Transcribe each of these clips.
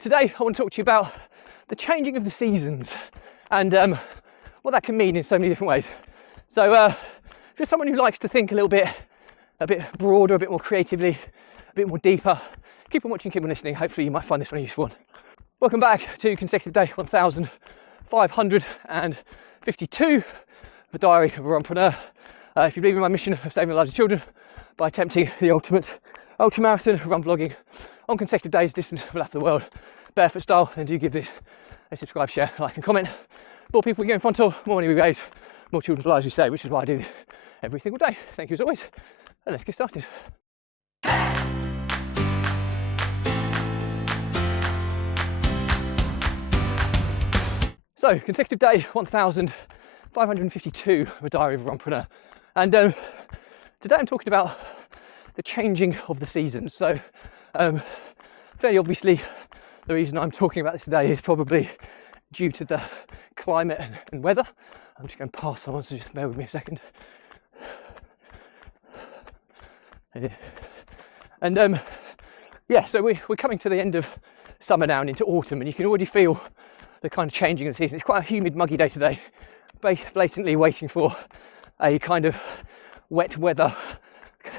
Today I want to talk to you about the changing of the seasons and what that can mean in so many different ways. So if you're someone who likes to think a bit broader, a bit more creatively, a bit more deeper, keep on watching, keep on listening. Hopefully you might find this one a useful one. Welcome back to consecutive day 1552 of the Diary of a Runpreneur. If you believe in my mission of saving the lives of children by attempting the ultimate ultramarathon run vlogging on consecutive days, distance of the world, barefoot style, then do give this a subscribe, share, like and comment. More people we get in front of, more money we raise, more children's lives we save, which is why I do this every single day. Thank you as always, and let's get started. So, consecutive day 1552 of a Diary of a Runpreneur, and today I'm talking about the changing of the seasons. So fairly obviously the reason I'm talking about this today is probably due to the climate and weather. I'm just going past someone, so just bear with me a second. And yeah, so we're coming to the end of summer now and into autumn, and you can already feel the kind of changing of the season. It's quite a humid, muggy day today, blatantly waiting for a kind of wet weather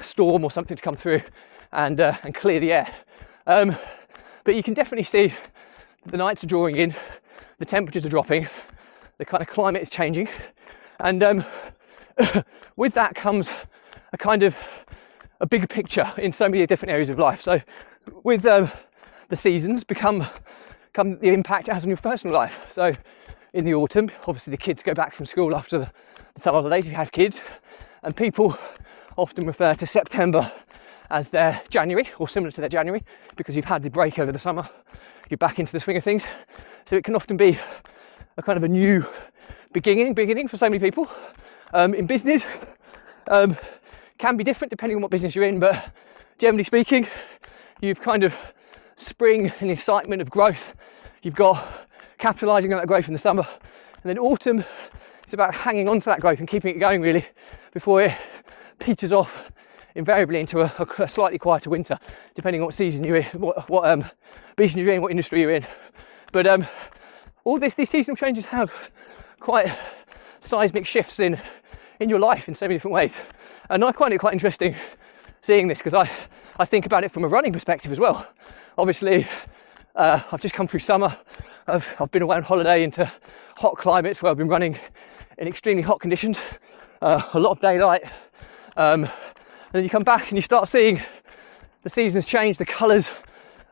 storm or something to come through and clear the air. But you can definitely see the nights are drawing in, the temperatures are dropping, the kind of climate is changing, and with that comes a kind of a bigger picture in so many different areas of life. So with the seasons come the impact it has on your personal life. So in the autumn, obviously the kids go back from school after the summer holidays if you have kids, and people often refer to September as their January, or similar to their January, because you've had the break over the summer, you're back into the swing of things. So it can often be a kind of a new beginning for so many people. In business, can be different depending on what business you're in, but generally speaking, you've kind of spring and excitement of growth. You've got capitalising on that growth in the summer, and then autumn is about hanging on to that growth and keeping it going really before it peters off invariably into a slightly quieter winter, depending on what season you're in, what business you're in, what industry you're in. But all these seasonal changes have quite seismic shifts in your life in so many different ways, and I find it quite interesting seeing this because I think about it from a running perspective as well. Obviously, I've just come through summer. I've been away on holiday into hot climates where I've been running in extremely hot conditions, a lot of daylight. And then you come back and you start seeing the seasons change, the colours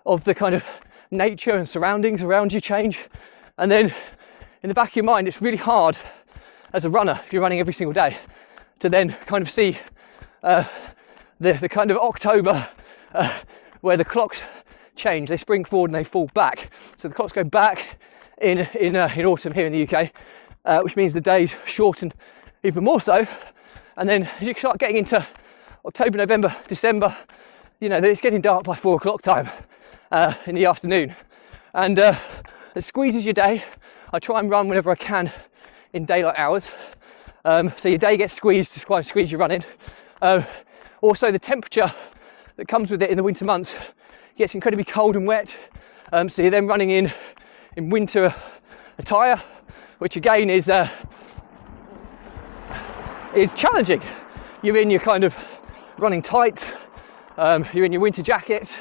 of the kind of nature and surroundings around you change. And then in the back of your mind, it's really hard as a runner, if you're running every single day, to then kind of see the kind of October where the clocks change. They spring forward and they fall back. So the clocks go back in autumn here in the UK, which means the days shorten even more so. And then as you start getting into October, November, December, you know, it's getting dark by 4 o'clock time in the afternoon. And it squeezes your day. I try and run whenever I can in daylight hours. So your day gets squeezed to quite squeeze your running. Also the temperature that comes with it in the winter months gets incredibly cold and wet. So you're then running in winter attire, which again is challenging. You're in your kind of running tights, you're in your winter jacket,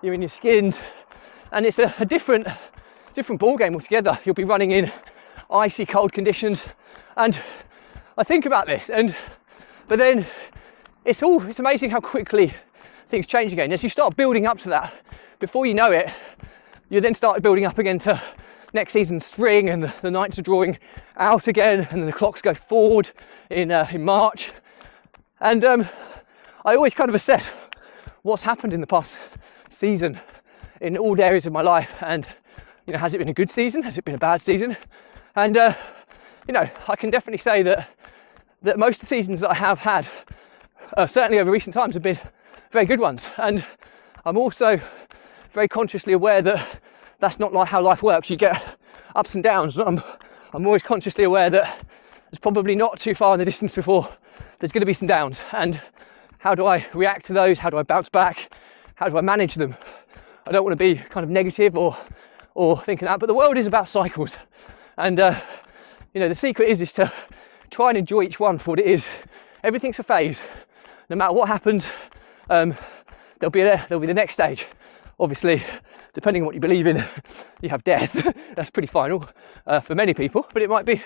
you're in your skins, and it's a different ball game altogether. You'll be running in icy cold conditions, and I think about this, but then it's amazing how quickly things change again. As you start building up to that, before you know it, you then start building up again to next season's spring, and the nights are drawing out again, and then the clocks go forward in March. And I always kind of assess what's happened in the past season in all areas of my life, and you know, has it been a good season? Has it been a bad season? And you know, I can definitely say that most of the seasons that I have had, certainly over recent times, have been very good ones. And I'm also very consciously aware that that's not like how life works. You get ups and downs. I'm always consciously aware that there's probably not too far in the distance before there's going to be some downs. And how do I react to those? How do I bounce back? How do I manage them? I don't want to be kind of negative or thinking that, but the world is about cycles. And, you know, the secret is to try and enjoy each one for what it is. Everything's a phase. No matter what happens, there'll be the next stage. Obviously, depending on what you believe in, you have death. That's pretty final for many people, but it might be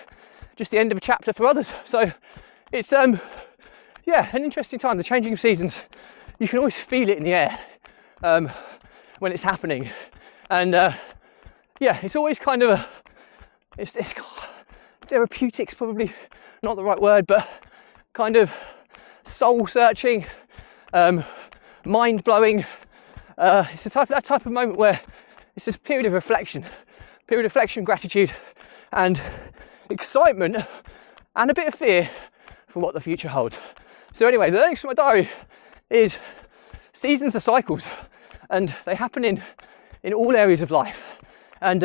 just the end of a chapter for others. So it's, yeah, an interesting time. The changing of seasons, you can always feel it in the air when it's happening. And yeah, it's always kind of it's therapeutic's probably not the right word, but kind of soul searching, mind blowing. It's that type of moment where it's just a period of reflection, gratitude, and excitement, and a bit of fear for what the future holds. So anyway, the learnings from my diary is seasons are cycles, and they happen in all areas of life. And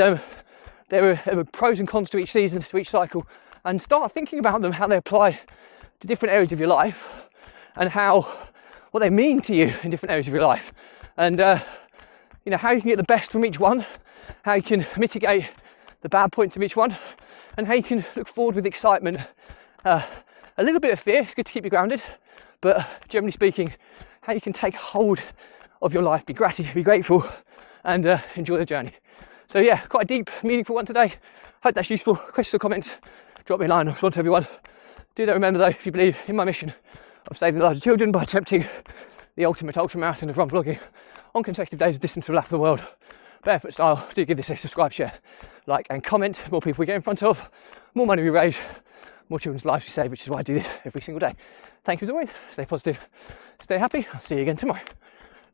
there are pros and cons to each season, to each cycle, and start thinking about them, how they apply to different areas of your life, and what they mean to you in different areas of your life. And you know, how you can get the best from each one, how you can mitigate the bad points of each one, and how you can look forward with excitement. A little bit of fear, it's good to keep you grounded, but generally speaking, how you can take hold of your life, be grateful, and enjoy the journey. So yeah, quite a deep, meaningful one today. Hope that's useful. Questions or comments, drop me a line. I'll respond to everyone. Do that, remember though, if you believe in my mission of saving the lives of children by attempting the ultimate ultramarathon of run vlogging on consecutive days of distance to the lap of the world, barefoot style, do give this a subscribe, share, like and comment. More people we get in front of, more money we raise, more children's lives we save, which is why I do this every single day. Thank you as always. Stay positive, stay happy. I'll see you again tomorrow.